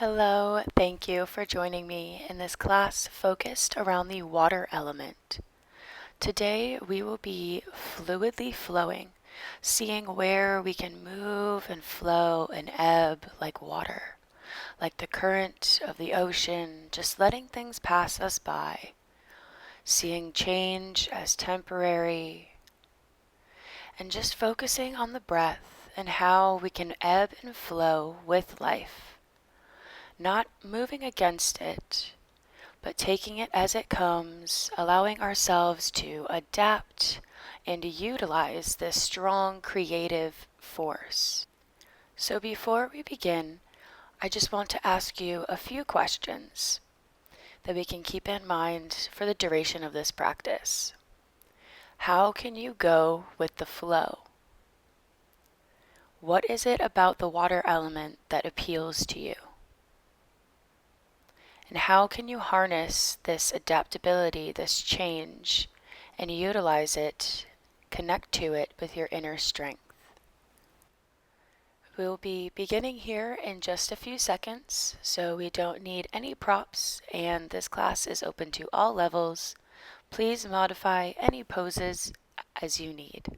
Hello, thank you for joining me in this class focused around the water element. Today we will be fluidly flowing, seeing where we can move and flow and ebb like water, like the current of the ocean, just letting things pass us by, seeing change as temporary, and just focusing on the breath and how we can ebb and flow with life, not moving against it, but taking it as it comes, allowing ourselves to adapt and utilize this strong creative force. So before we begin, I just want to ask you a few questions that we can keep in mind for the duration of this practice. How can you go with the flow? What is it about the water element that appeals to you? And how can you harness this adaptability, this change, and utilize it, connect to it with your inner strength? We'll be beginning here in just a few seconds, so we don't need any props, and this class is open to all levels. Please modify any poses as you need.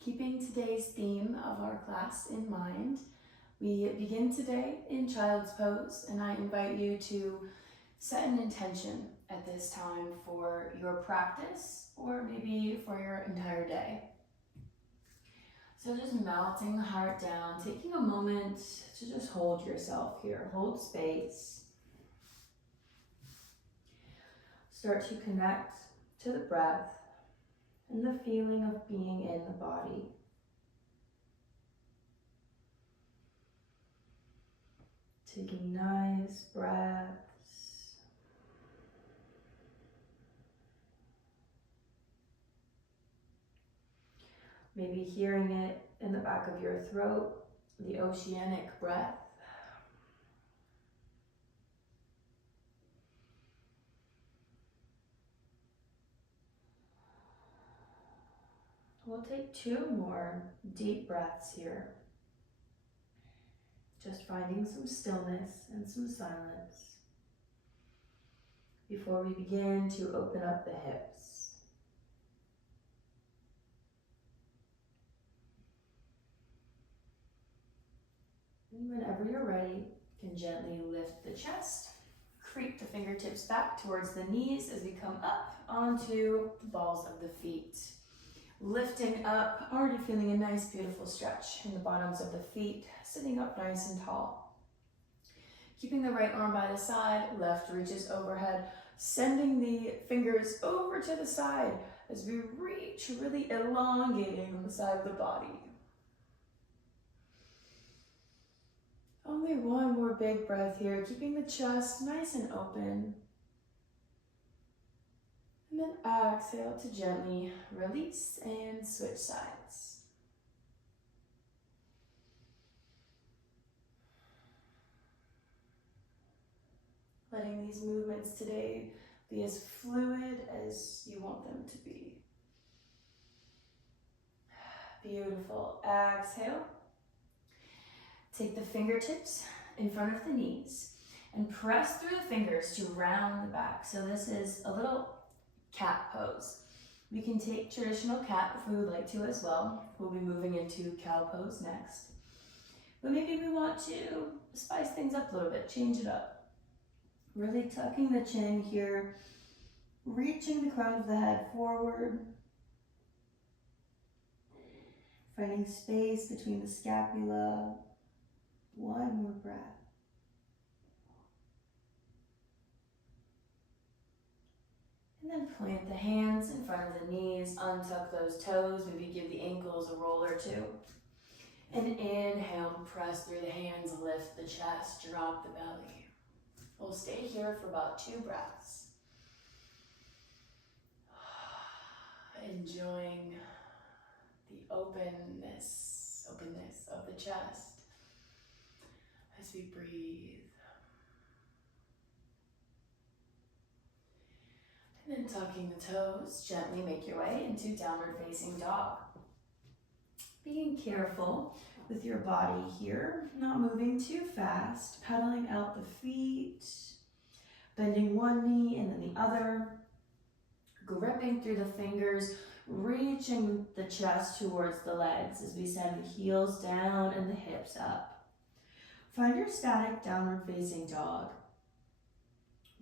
Keeping today's theme of our class in mind, we begin today in child's pose, and I invite you to set an intention at this time for your practice or maybe for your entire day. So just melting the heart down, taking a moment to just hold yourself here, hold space. Start to connect to the breath and the feeling of being in the body. Taking nice breaths. Maybe hearing it in the back of your throat, the oceanic breath. We'll take 2 more deep breaths here. Just finding some stillness and some silence before we begin to open up the hips. And whenever you're ready, you can gently lift the chest, creep the fingertips back towards the knees as we come up onto the balls of the feet. Lifting up, already feeling a nice, beautiful stretch in the bottoms of the feet, sitting up nice and tall. Keeping the right arm by the side, left reaches overhead, sending the fingers over to the side as we reach, really elongating on the side of the body. Only one more big breath here, keeping the chest nice and open. And then exhale to gently release and switch sides. Letting these movements today be as fluid as you want them to be. Beautiful. Exhale. Take the fingertips in front of the knees and press through the fingers to round the back. So this is a little cat pose. We can take traditional cat if we would like to as well. We'll be moving into cow pose next. But maybe we want to spice things up a little bit, change it up. Really tucking the chin here, reaching the crown of the head forward. Finding space between the scapula. One more breath. And then plant the hands in front of the knees, untuck those toes, maybe give the ankles a roll or two. And inhale, press through the hands, lift the chest, drop the belly. We'll stay here for about 2 breaths. Enjoying the openness of the chest. as we breathe. And then tucking the toes, gently make your way into downward facing dog. Being careful with your body here, not moving too fast, pedaling out the feet, bending one knee and then the other, gripping through the fingers, reaching the chest towards the legs as we send the heels down and the hips up. Find your static downward facing dog.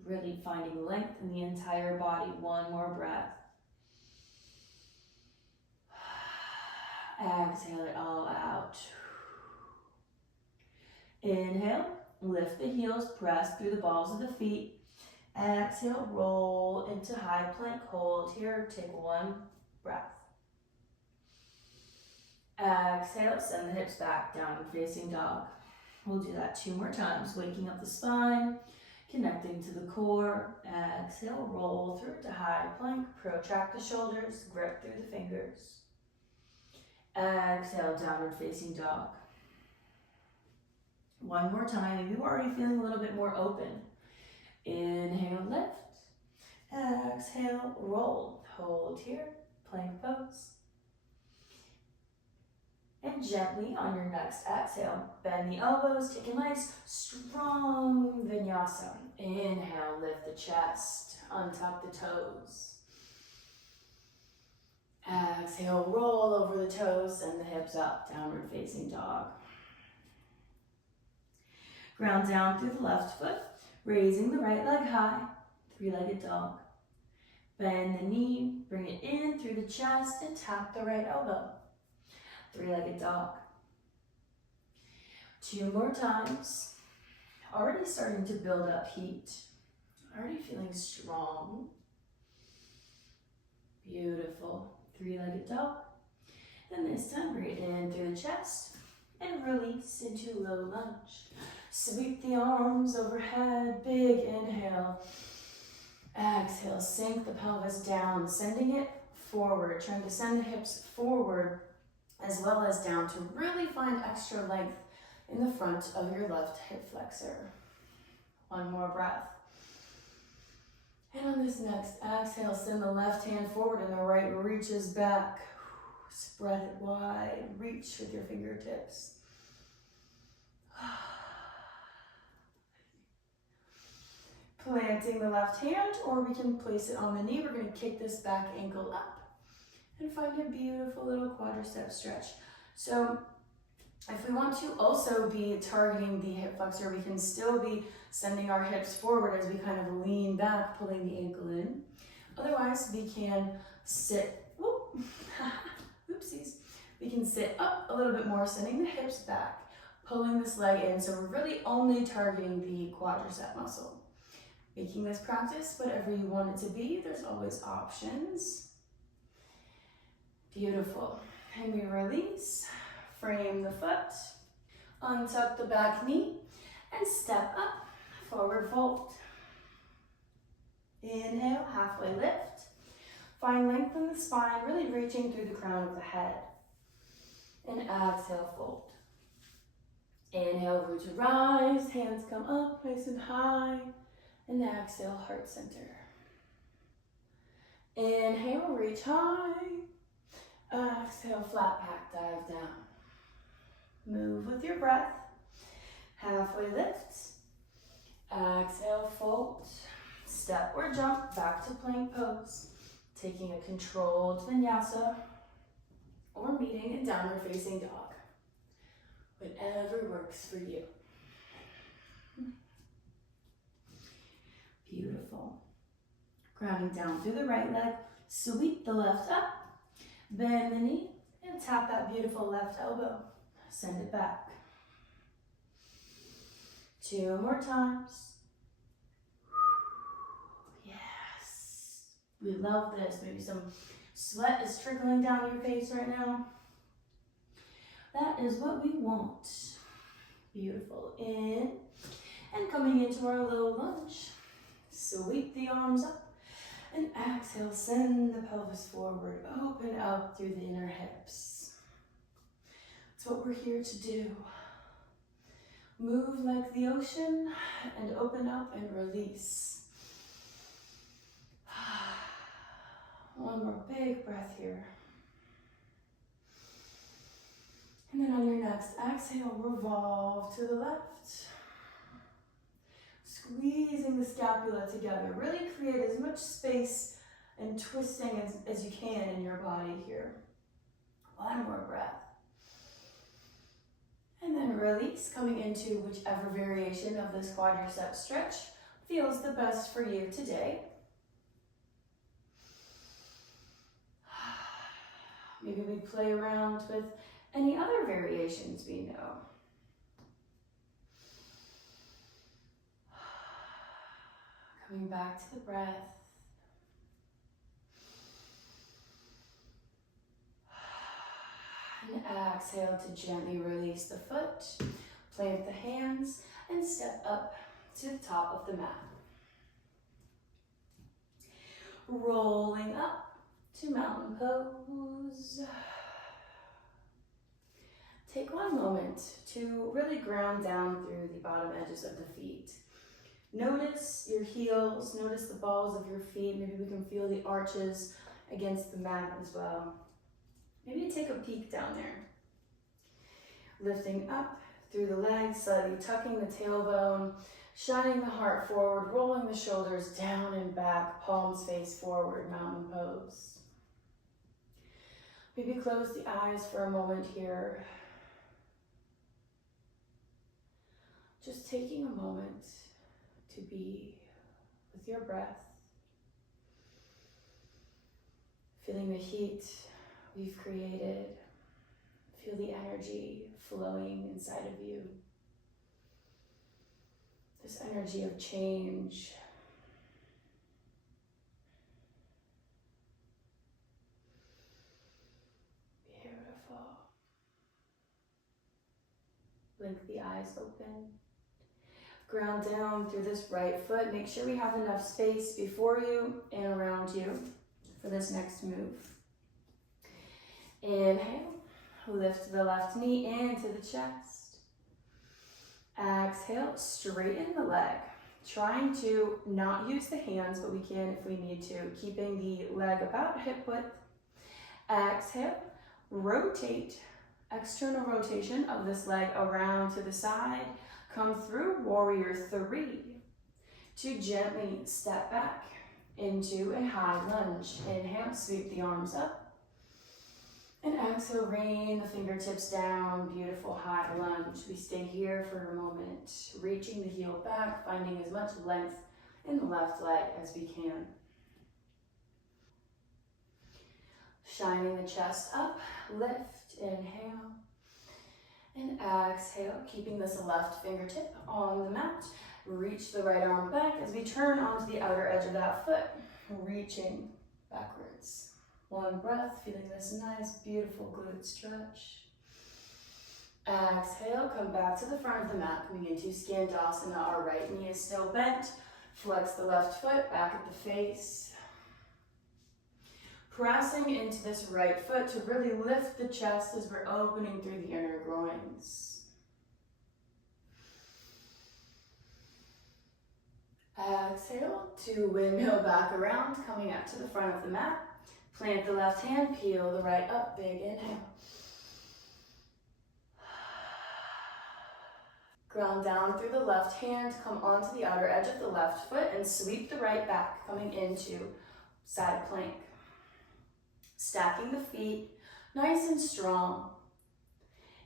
Really finding length in the entire body. One more breath. Exhale it all out. Inhale, lift the heels, press through the balls of the feet. Exhale, roll into high plank, hold here, take one breath. Exhale, send the hips back, downward facing dog. We'll do that 2 more times, waking up the spine, connecting to the core. Exhale, roll through to high plank, protract the shoulders, grip through the fingers. Exhale, downward facing dog. One more time, maybe we're already feeling a little bit more open. Inhale, lift. Exhale, roll. Hold here, plank pose. And gently on your next exhale, bend the elbows, take a nice strong vinyasa. Inhale, lift the chest, untuck the toes. Exhale, roll over the toes, send the hips up, downward facing dog. Ground down through the left foot, raising the right leg high, 3-legged dog. Bend the knee, bring it in through the chest, and tap the right elbow. 3-legged dog. 2 more times. Already starting to build up heat. Already feeling strong. Beautiful. 3-legged dog. And this time, bring it in through the chest and release into low lunge. Sweep the arms overhead. Big inhale. Exhale, sink the pelvis down, sending it forward, trying to send the hips forward as well as down to really find extra length in the front of your left hip flexor. 1 more breath. And on this next exhale, send the left hand forward and the right reaches back. Spread it wide, reach with your fingertips. Planting the left hand, or we can place it on the knee. We're going to kick this back ankle up and find a beautiful little quadricep stretch. So if we want to also be targeting the hip flexor, we can still be sending our hips forward as we kind of lean back, pulling the ankle in. Otherwise, we can sit, oopsies. We can sit up a little bit more, sending the hips back, pulling this leg in. So we're really only targeting the quadricep muscle. Making this practice whatever you want it to be. There's always options. Beautiful. And we release, frame the foot, untuck the back knee, and step up, forward fold. Inhale, halfway lift. Find length in the spine, really reaching through the crown of the head. And exhale, fold. Inhale, root to rise, hands come up nice and high. And exhale, heart center. Inhale, reach high. Exhale, flat back, dive down. Move with your breath. Halfway lift. Exhale, fold. Step or jump back to plank pose. Taking a controlled vinyasa or meeting in downward facing dog. Whatever works for you. Beautiful. Grounding down through the right leg, sweep the left up, bend the knee, and tap that beautiful left elbow. Send it back. 2 more times. Yes. We love this. Maybe some sweat is trickling down your face right now. That is what we want. Beautiful. In and coming into our low lunge. Sweep the arms up and exhale, send the pelvis forward, open up through the inner hips. That's what we're here to do. Move like the ocean and open up and release. One more big breath here. And then on your next exhale, revolve to the left. Squeezing the scapula together. Really create as much space and twisting as you can in your body here. One more breath. And then release, coming into whichever variation of this quadricep stretch feels the best for you today. Maybe we play around with any other variations we know. Coming back to the breath. And exhale to gently release the foot, plant the hands, and step up to the top of the mat. Rolling up to mountain pose. Take one moment to really ground down through the bottom edges of the feet. Notice your heels, notice the balls of your feet. Maybe we can feel the arches against the mat as well. Maybe take a peek down there. Lifting up through the legs, slightly tucking the tailbone, shining the heart forward, rolling the shoulders down and back, palms face forward, mountain pose. Maybe close the eyes for a moment here. Just taking a moment to be with your breath. Feeling the heat we've created. Feel the energy flowing inside of you. This energy of change. Beautiful. Blink the eyes open. Ground down through this right foot. Make sure we have enough space before you and around you for this next move. Inhale. Lift the left knee into the chest. Exhale, straighten the leg. Trying to not use the hands, but we can if we need to. Keeping the leg about hip width. Exhale, rotate. External rotation of this leg around to the side. Come through warrior three. To gently step back into a high lunge. Inhale, sweep the arms up. And exhale, rain the fingertips down, beautiful high lunge. We stay here for a moment, reaching the heel back, finding as much length in the left leg as we can. Shining the chest up, lift, inhale, and exhale, keeping this left fingertip on the mat. Reach the right arm back as we turn onto the outer edge of that foot, reaching backwards. One breath, feeling this nice, beautiful glute stretch. Exhale, come back to the front of the mat, coming into Skandasana. Our right knee is still bent. Flex the left foot back at the face. Pressing into this right foot to really lift the chest as we're opening through the inner groins. Exhale to windmill back around, coming up to the front of the mat. Plant the left hand, peel the right up, big inhale. Ground down through the left hand, come onto the outer edge of the left foot and sweep the right back, coming into side plank. Stacking the feet, nice and strong.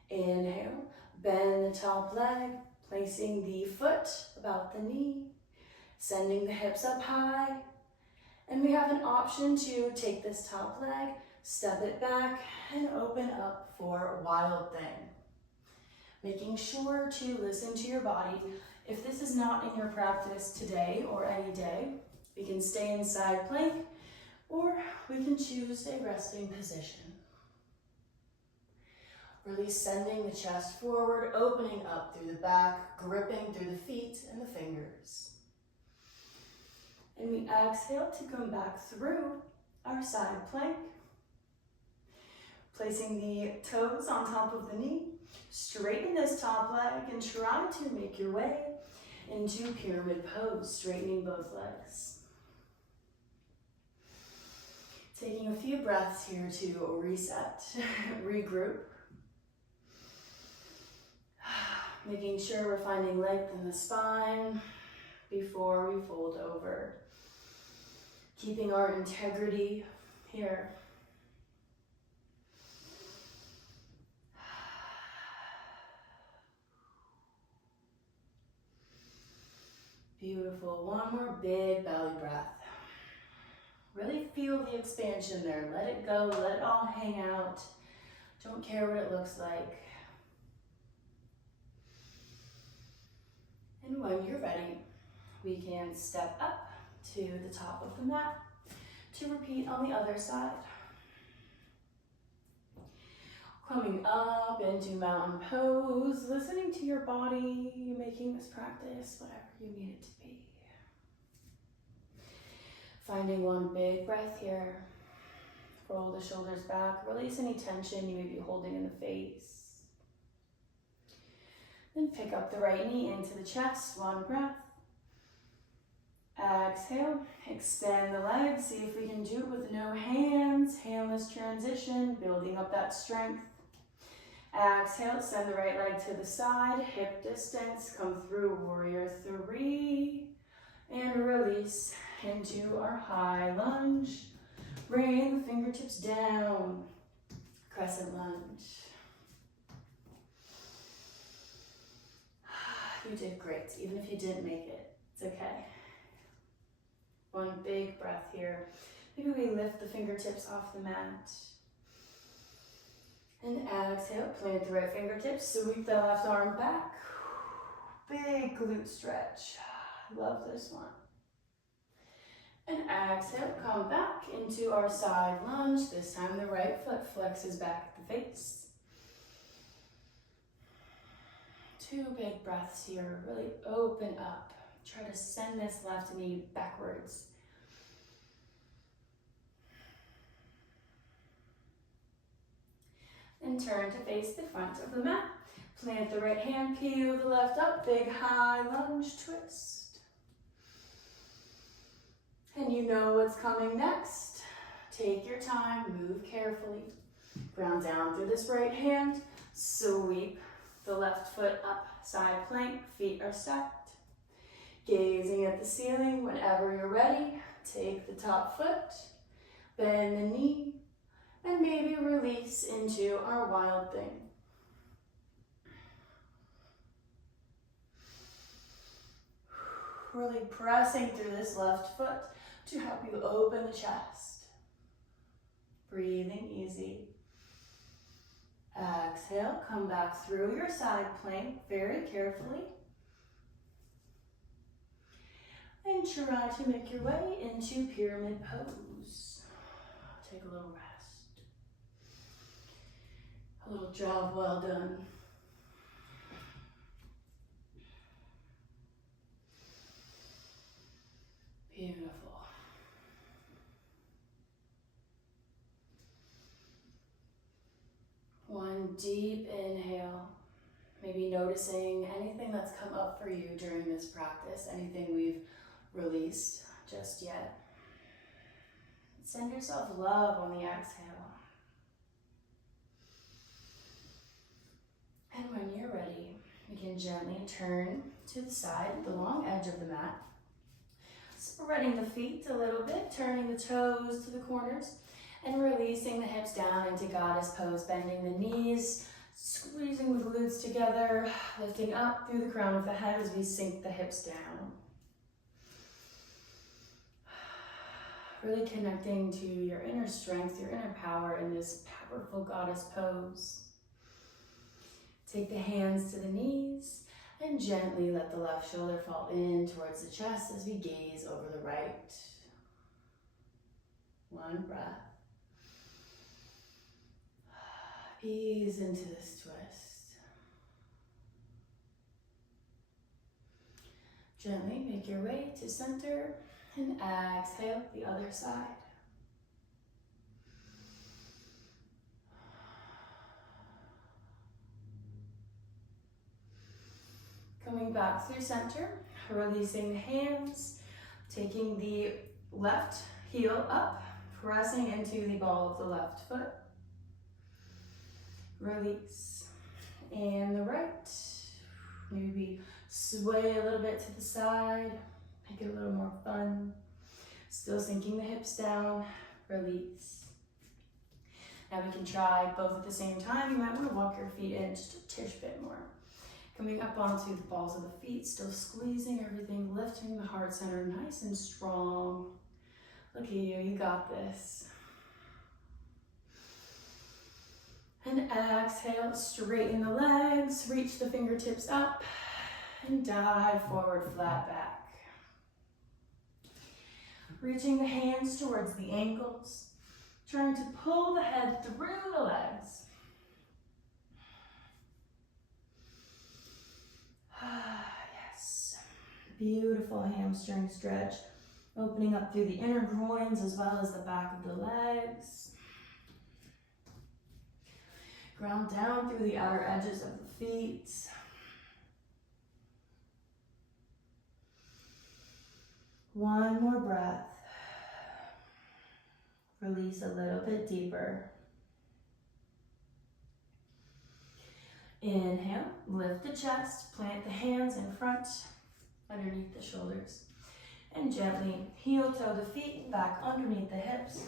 Inhale, bend the top leg, placing the foot about the knee, sending the hips up high. And we have an option to take this top leg, step it back, and open up for Wild Thing. Making sure to listen to your body. If this is not in your practice today or any day, we can stay in side plank, or we can choose a resting position. Really sending the chest forward, opening up through the back, gripping through the feet and the fingers. And we exhale to come back through our side plank. Placing the toes on top of the knee, straighten this top leg and try to make your way into pyramid pose, straightening both legs. Taking a few breaths here to reset, regroup. Making sure we're finding length in the spine before we fold over. Keeping our integrity here. Beautiful. One more big belly breath. Really feel the expansion there. Let it go. Let it all hang out. Don't care what it looks like. And when you're ready, we can step up to the top of the mat to repeat on the other side. Coming up into mountain pose, listening to your body, making this practice whatever you need it to be. Finding one big breath here. Roll the shoulders back, release any tension you may be holding in the face. Then pick up the right knee into the chest, one breath. Exhale, extend the legs, see if we can do it with no hands, handless transition, building up that strength. Exhale, send the right leg to the side, hip distance, come through warrior three, and release into our high lunge. Bring the fingertips down, crescent lunge. You did great, even if you didn't make it, it's okay. One big breath here. Maybe we lift the fingertips off the mat. And exhale, plant the right fingertips, sweep the left arm back. Big glute stretch. Love this one. And exhale, come back into our side lunge. This time the right foot flexes back at the face. Two big breaths here. Really open up. Try to send this left knee backwards. And turn to face the front of the mat. Plant the right hand, peel the left up, big high lunge twist. And you know what's coming next. Take your time, move carefully. Ground down through this right hand, sweep the left foot up, side plank, feet are stacked. Gazing at the ceiling, whenever you're ready, take the top foot, bend the knee, and maybe release into our wild thing. Really pressing through this left foot to help you open the chest. Breathing easy. Exhale, come back through your side plank very carefully. And try to make your way into pyramid pose. Take a little rest. A little job well done. Beautiful. One deep inhale. Maybe noticing anything that's come up for you during this practice, anything we've released just yet. Send yourself love on the exhale. And when you're ready, we can gently turn to the side, the long edge of the mat. Spreading the feet a little bit, turning the toes to the corners, and releasing the hips down into goddess pose, bending the knees, squeezing the glutes together, lifting up through the crown of the head as we sink the hips down. Really connecting to your inner strength, your inner power in this powerful goddess pose. Take the hands to the knees and gently let the left shoulder fall in towards the chest as we gaze over the right. One breath. Ease into this twist. Gently make your way to center and exhale the other side. Coming back through center, releasing the hands, taking the left heel up, pressing into the ball of the left foot. Release. And the right, maybe sway a little bit to the side, make it a little more fun. Still sinking the hips down, release. Now we can try both at the same time. You might want to walk your feet in just a tish bit more. Coming up onto the balls of the feet, still squeezing everything, lifting the heart center nice and strong. Look at you, you got this. And exhale, straighten the legs, reach the fingertips up, and dive forward, flat back. Reaching the hands towards the ankles, trying to pull the head through the legs. Yes. Beautiful hamstring stretch, opening up through the inner groins as well as the back of the legs. Ground down through the outer edges of the feet. One more breath. Release a little bit deeper. Inhale, lift the chest, plant the hands in front, underneath the shoulders. And gently heel toe the feet back underneath the hips.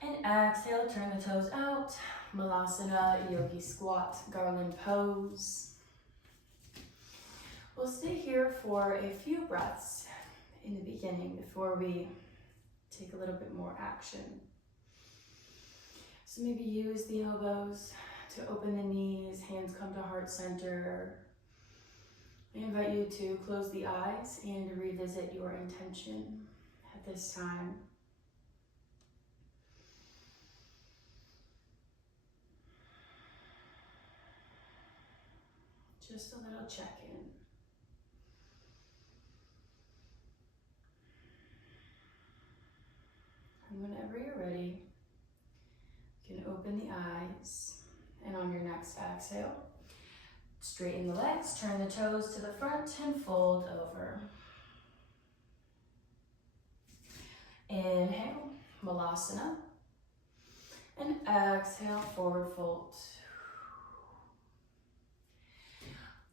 And exhale, turn the toes out. Malasana, yogi squat, garland pose. We'll stay here for a few breaths in the beginning before we take a little bit more action. So maybe use the elbows to open the knees, hands come to heart center. I invite you to close the eyes and revisit your intention at this time. Just a little check-in. And whenever you're ready, you can open the eyes. And on your next exhale, straighten the legs, turn the toes to the front and fold over. Inhale, Malasana. And exhale, forward fold.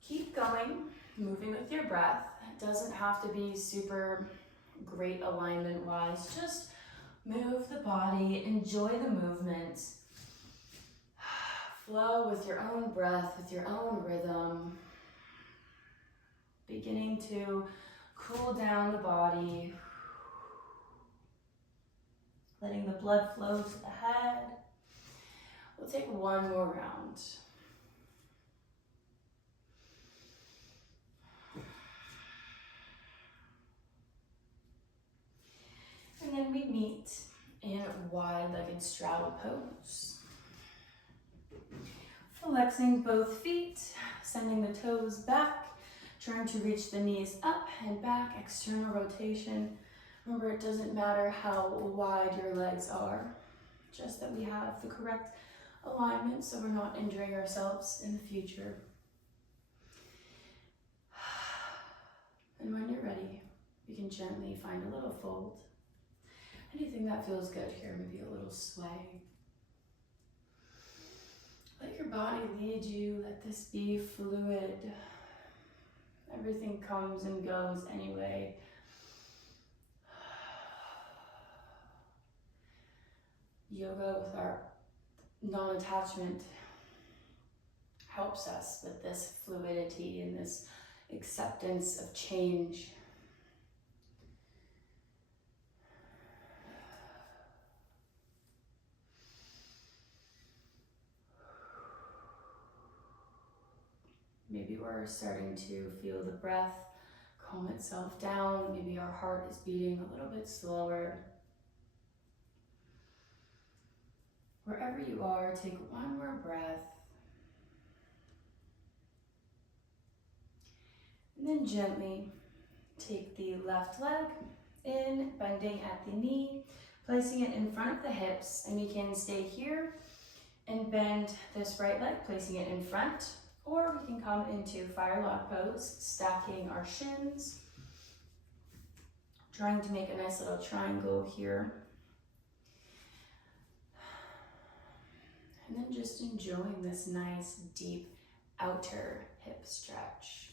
Keep going, moving with your breath. It doesn't have to be super great alignment-wise. Just move the body, enjoy the movement. Flow with your own breath, with your own rhythm. Beginning to cool down the body. Letting the blood flow to the head. We'll take one more round. And then we meet in wide-legged straddle pose. Flexing both feet, sending the toes back, trying to reach the knees up and back, external rotation. Remember, it doesn't matter how wide your legs are, just that we have the correct alignment so we're not injuring ourselves in the future. And when you're ready, you can gently find a little fold. Anything that feels good here, maybe a little sway. Let your body lead you, let this be fluid. Everything comes and goes anyway. Yoga with our non-attachment helps us with this fluidity and this acceptance of change. Maybe we're starting to feel the breath calm itself down. Maybe our heart is beating a little bit slower. Wherever you are, take one more breath. And then gently take the left leg in, bending at the knee, placing it in front of the hips. And you can stay here and bend this right leg, placing it in front. Or we can come into fire log pose, stacking our shins, trying to make a nice little triangle here. And then just enjoying this nice deep outer hip stretch.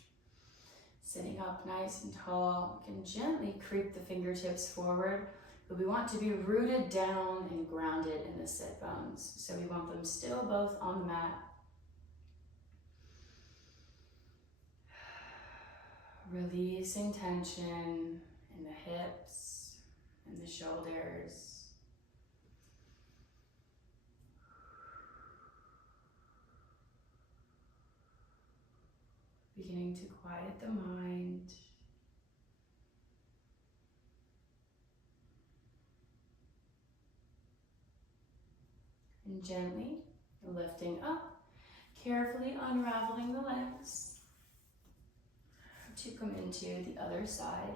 Sitting up nice and tall, we can gently creep the fingertips forward, but we want to be rooted down and grounded in the sit bones. So we want them still both on the mat. Releasing tension in the hips and the shoulders. Beginning to quiet the mind. And gently lifting up, carefully unraveling the legs to come into the other side.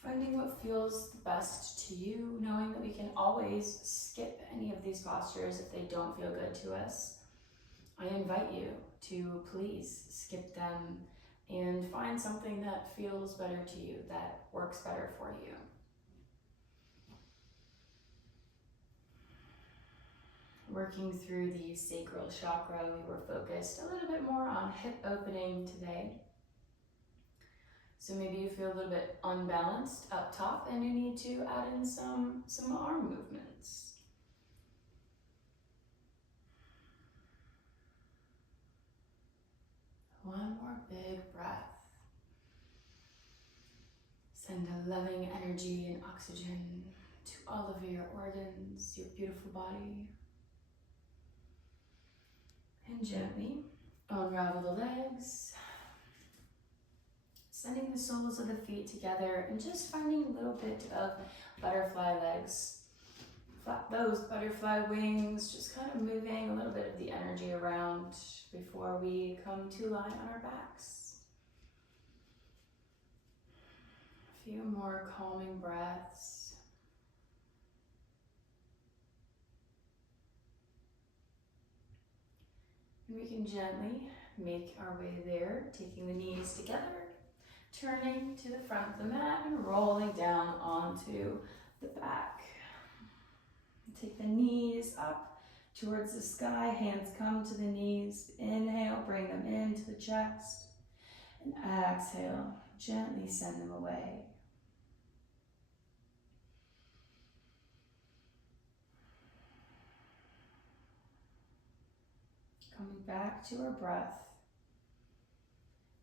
Finding what feels the best to you, knowing that we can always skip any of these postures if they don't feel good to us. I invite you to please skip them and find something that feels better to you, that works better for you. Working through the sacral chakra, we were focused a little bit more on hip opening today. So maybe you feel a little bit unbalanced up top and you need to add in some arm movements. One more big breath. Send a loving energy and oxygen to all of your organs, your beautiful body. And gently unravel the legs, sending the soles of the feet together and just finding a little bit of butterfly legs. Flap those butterfly wings, just kind of moving a little bit of the energy around before we come to lie on our backs. A few more calming breaths. And we can gently make our way there, taking the knees together, turning to the front of the mat and rolling down onto the back. Take the knees up towards the sky, hands come to the knees. Inhale, bring them into the chest. And exhale, gently send them away. Coming back to our breath.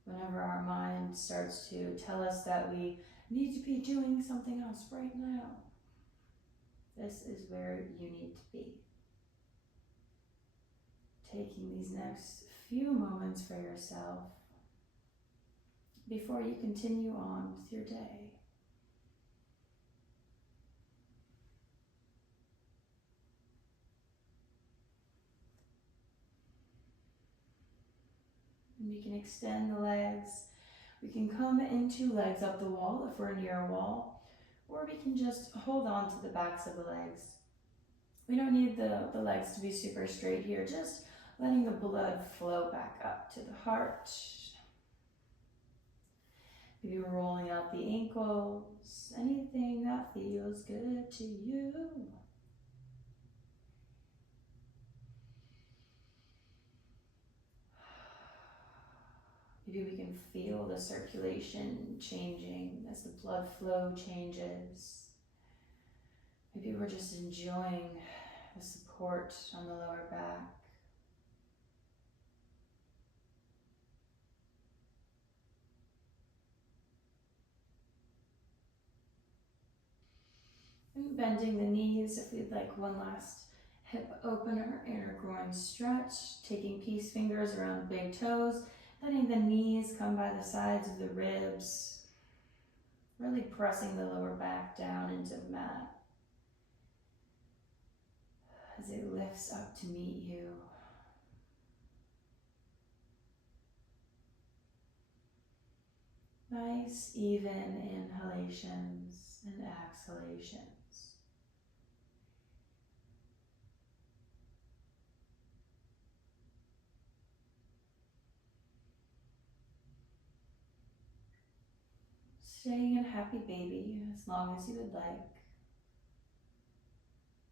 Whenever our mind starts to tell us that we need to be doing something else right now, this is where you need to be. Taking these next few moments for yourself before you continue on with your day. And we can extend the legs. We can come into legs up the wall if we're near a wall, or we can just hold on to the backs of the legs. We don't need the legs to be super straight here, just letting the blood flow back up to the heart. Maybe rolling out the ankles, anything that feels good to you. Maybe we can feel the circulation changing as the blood flow changes. Maybe we're just enjoying the support on the lower back. And bending the knees if we'd like one last hip opener, inner groin stretch, taking peace fingers around the big toes, letting the knees come by the sides of the ribs, really pressing the lower back down into the mat as it lifts up to meet you. Nice, even inhalations and exhalations. Staying in happy baby as long as you would like.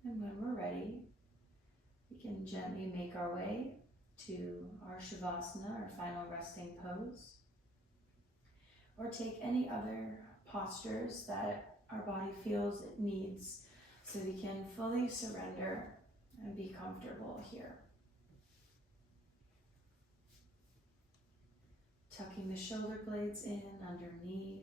And when we're ready, we can gently make our way to our Savasana, our final resting pose, or take any other postures that our body feels it needs so we can fully surrender and be comfortable here. Tucking the shoulder blades in underneath.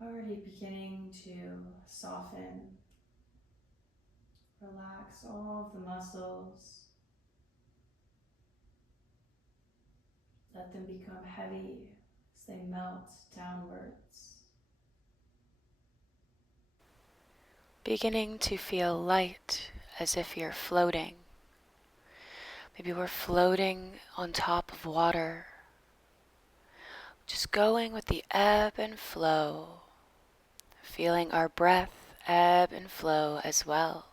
Already beginning to soften, relax all of the muscles. Let them become heavy as they melt downwards. Beginning to feel light, as if you're floating. Maybe we're floating on top of water, just going with the ebb and flow, feeling our breath ebb and flow as well.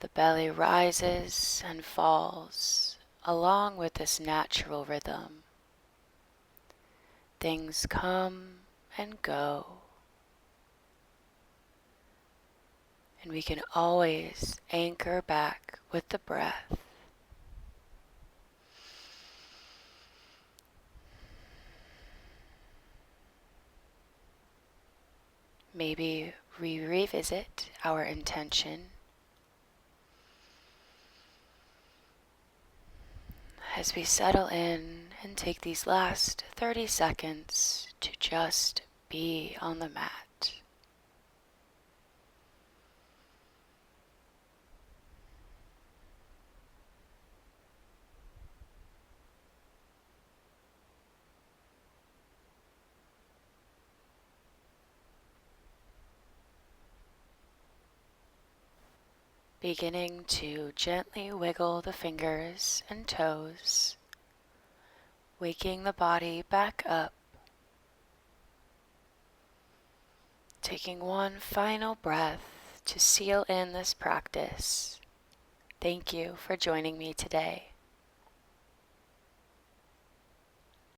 The belly rises and falls along with this natural rhythm. Things come and go, and we can always anchor back with the breath. Maybe we revisit our intention as we settle in and take these last 30 seconds to just be on the mat. Beginning to gently wiggle the fingers and toes, waking the body back up. Taking one final breath to seal in this practice. Thank you for joining me today.